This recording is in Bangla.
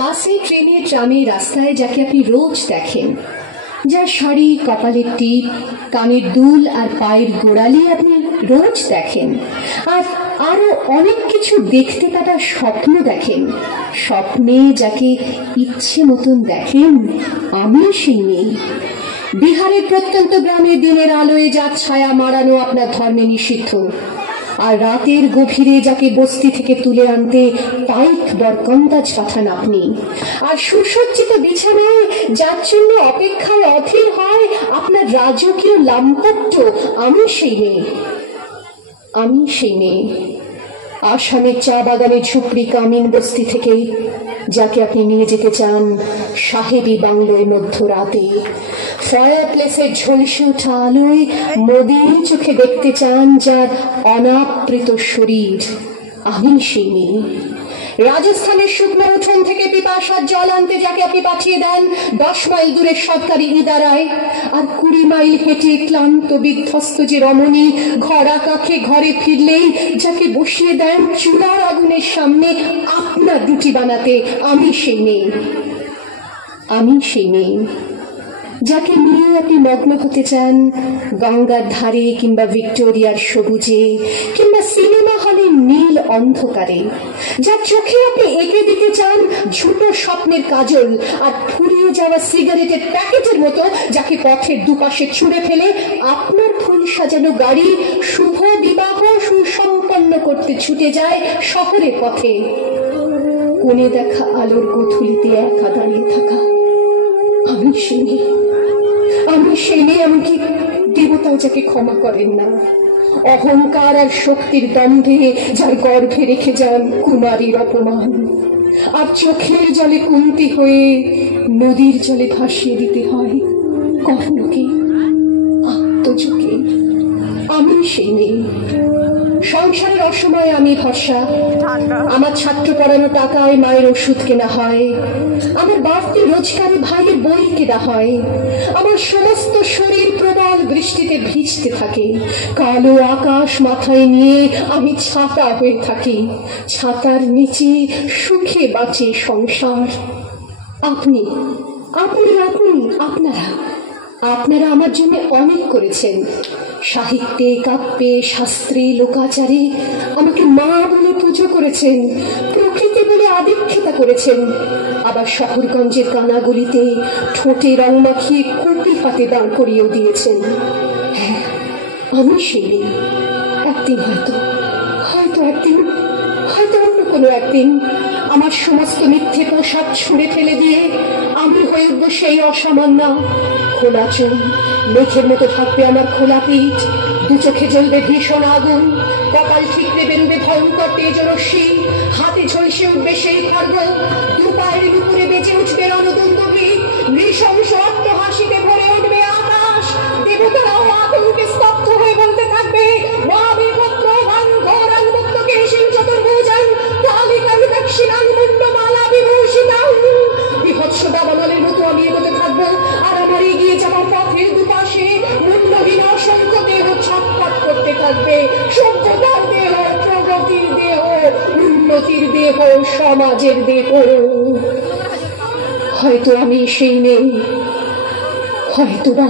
বাসে, ট্রেনে, ট্রামে, রাস্তায় যাকে আপনি রোজ দেখেন, যার শাড়ি, কপালের টিপ, কানের দুল আর পায়ের গোড়ালি আপনি রোজ দেখেন, আর আরো অনেক কিছু দেখতে তারা স্বপ্ন দেখেন, স্বপ্নে যাকে ইচ্ছে মতন দেখেন, আমি সেই মেয়ে। বিহারের প্রত্যন্ত গ্রামে দিনের আলোয় যার ছায়া মারানো আপনার ধর্মে নিষিদ্ধ, আর রাতের গভীরে যাকে বস্তি থেকে তুলে আনতে পাইক বরকন্দাজ পাঠান আপনি, আর সুসজ্জিত বিছানায় যার জন্য অপেক্ষায় অধীর হয় আপনার রাজকীয় লাম্পট্য, আমি সেই মেয়ে। আমি সেই মেয়ে। আসামের চা বাগানের ঝুপড়ি কামিন বস্তি থেকে যাকে আপনি নিয়ে যেতে চান সাহেবী বাংলোয় মধ্যরাতে, ফায়ার প্লেসের ঝলসে ওঠা আলোয় মদির চোখে দেখতে চান যার অনাবৃত শরীর, আমি সেই মেয়ে। রাজস্থানের শুকনো উঠোন থেকে পিপাসার জল আনতে যাকে আপনি পাঠিয়ে দেন 10 মাইল দূরের সরকারি ইদারায়, আর 20 মাইল হেঁটে ক্লান্ত বিধ্বস্ত যে রমণী ঘরা কাখে ঘরে ফিরলেই যাকে বসিয়ে দেন চুলার আগুনের সামনে আপনার রুটি বানাতে, আমি সেই মেয়ে। আমি সেই মেয়ে যাকে নিয়ে আপনি মগ্ন হতে চান গঙ্গার ধারে কিংবা ভিক্টোরিয়ার সবুজে কিংবা সিনেমা হলের নীল অন্ধকারে, যার চোখে আপনি এঁকে দিতে চান ঝুটো স্বপ্নের কাজল, আর ফুরিয়ে যাওয়া সিগারেটের প্যাকেটের মতো যাকে পথের দুপাশে ছুঁড়ে ফেলে আপনার ফুল সাজানো গাড়ি শুভ বিবাহ সুসম্পন্ন করতে ছুটে যায় শহরের পথে। কোণে দেখা আলোর গোথুলিতে একা দাঁড়িয়ে থাকা, আমি সেই মেয়ে। আমি সেই মেয়ে, এমনকি দেবতাও যাকে ক্ষমা করেন না, অহংকার আর শক্তির দম্ভে যার গর্ভে রেখে যান কুমারীর অপমান, আর চোখের জলে কুন্তি হয়ে নদীর জলে ভাসিয়ে দিতে হয় কর্ণকে, আত্মযোগে। আমি সেই মেয়ে। সংসারের অসময়ে আমি ভরসা, আমার ছাত্র পড়ানো টাকায় মায়ের ওষুধ কেনা হয়, আমার বাড়তি রোজগারে ভাইয়ের বই কেনা হয়, আমার সমস্ত শরীর প্রবল বৃষ্টিতে ভিজতে থাকে, কালো আকাশ মাথায় নিয়ে আমি ছাতা হয়ে থাকি, ছাতার নিচে সুখে বাঁচে সংসার। আপনি আপনি আপনি আপনারা আপনারা আমার জন্য অনেক করেছেন। সাহিত্যে, কাব্যে, শাস্ত্রে, লোকাচারে আমাকে মা বলে পুজো করেছেন, প্রকৃতি বলে আদিক্ষেতা করেছেন, আবার শহরগঞ্জের কানাগলিতে ঠোঁটে রং মাখিয়ে কুপি হাতে দাঁড় করিয়েও দিয়েছেন। হ্যাঁ, আমি সেই মেয়ে। একদিন হয়তো অন্য কোনো একদিন আমার সমস্ত মিথ্যে পোশাক ছুঁড়ে ফেলে দিয়ে আমি হয়ে উঠব সেই অসামান্য। খোলা চুল, মেঘের মতো থাকবে আমার খোলা পিঠ, দু চোখে জ্বলবে ভীষণ আগুন, কপাল ঠিকরে বেরোবে ভয়ঙ্কর তেজরশ্মি, হাতে ঝলসে উঠবে সেই খড়গ, দু পায়ের উপরে বেঁচে উঠবে রণদুন্দুভি, নৃশংস অট্টহাসিতে ভরে উঠবে আকাশ, দেবতারাও আতঙ্কে স্তব্ধ হয়ে বলতে থাকবে মহাবীর পুত্র ঘোর আলমুক্ত কেশিন চতুর্ভুজান কালিকাল দক্ষিণাং মুন্ডমালা বিভূষিতাং। বিভৎস দাবানলের মতো আমি এগোতে থাকবো, আর আমার এগিয়ে যাওয়ার পথের দুপাশে মুন্ডহীন অসংখ্য দেহ ছটফট করতে থাকবে। সভ্যতার দেহ, প্রগতির দেহ, উন্নতির দেহ, সমাজের দেহ। হয়তো আমি সেই মেয়ে, হয়তোবা